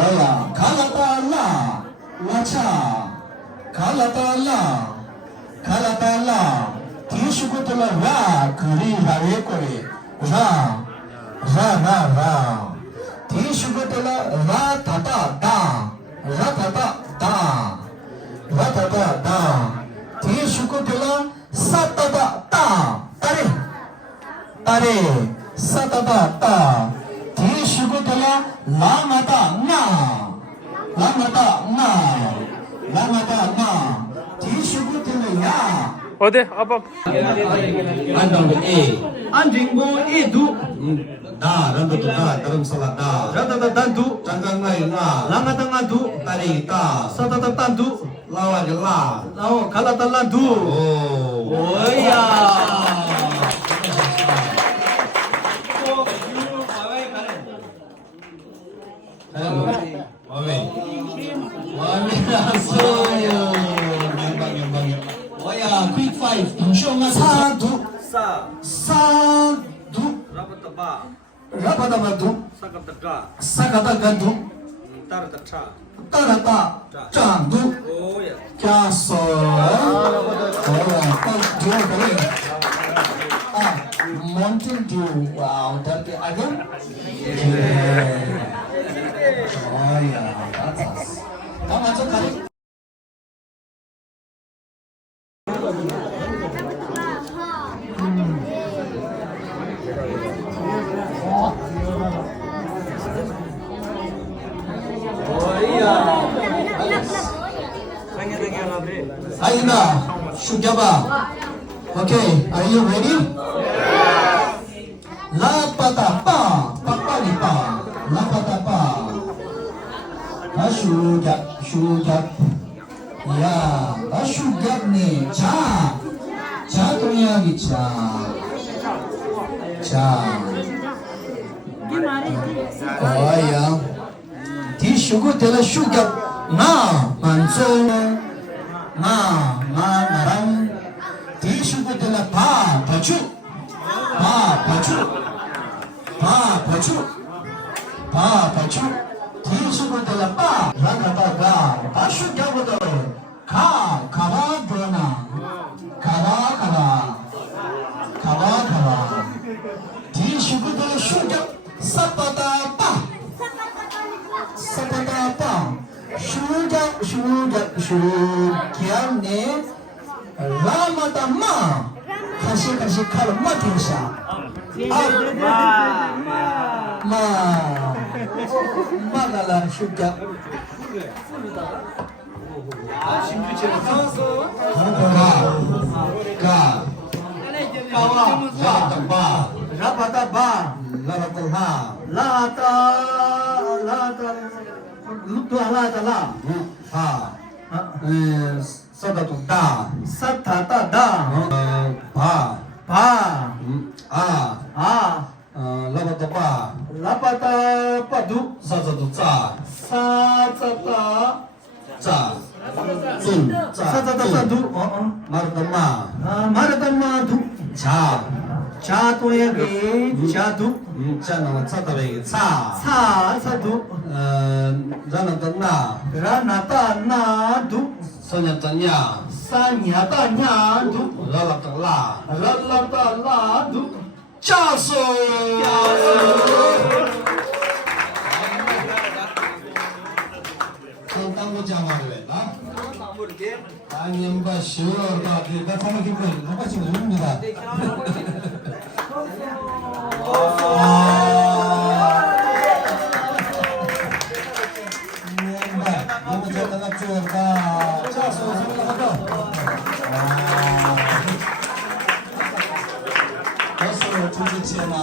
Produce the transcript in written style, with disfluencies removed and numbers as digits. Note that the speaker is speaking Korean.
어야 갈라달라 라차 갈라달라 뒤슈고들라 라 그리 하에 거리 라 뒤슈고들라 라타다 뒤슈고들라 사타다 따레 사타다 뒤슈고들라 라마다 나 뒤슈고들라 야 어디? 아빠. 안당고 에 안딩고 에두 다 란도도 다 다른 살라다 라다다 단두 장강나이 나 랑아당아 두 따리다 사다다 단두 라와게 라 라오 갈라달라 두 오야 와야 quick five 동시에 사두 라바다바두 사가다가두 따라다 짱두 캬소 Mountain Dew wow that again oh yeah that's us come on so Aina, Shugaba. Okay, are you ready? La pata pa, papani pa, la pata pa. Shugab. Ya, shugab ni cha 동양이 자. 어야. 디 슈고 데라 슈갑 나 만소 나랑 뒤슈고들라 바추 뒤슈고들라 바 라가다가 바슈가보다 가바도나 가바 뒤슈고들라 슈갑 사파다바 슈기안네 라마다마 가시 칼로 마팅샤 마가라 슈가 라바다바 라타라 사타다 라바다바두 사타다두 마르다마두 자도에게 자두 자는 사타베게 사두 라나타나두 사냐타냐두 랄라탈라두 짜소 땅고 자마르다 아니면 시오르다 다 사먹기 거예요. 똑같이 모릅니다. 너무 잘 나갔죠. 자, 소소하다. 버스로 주지치나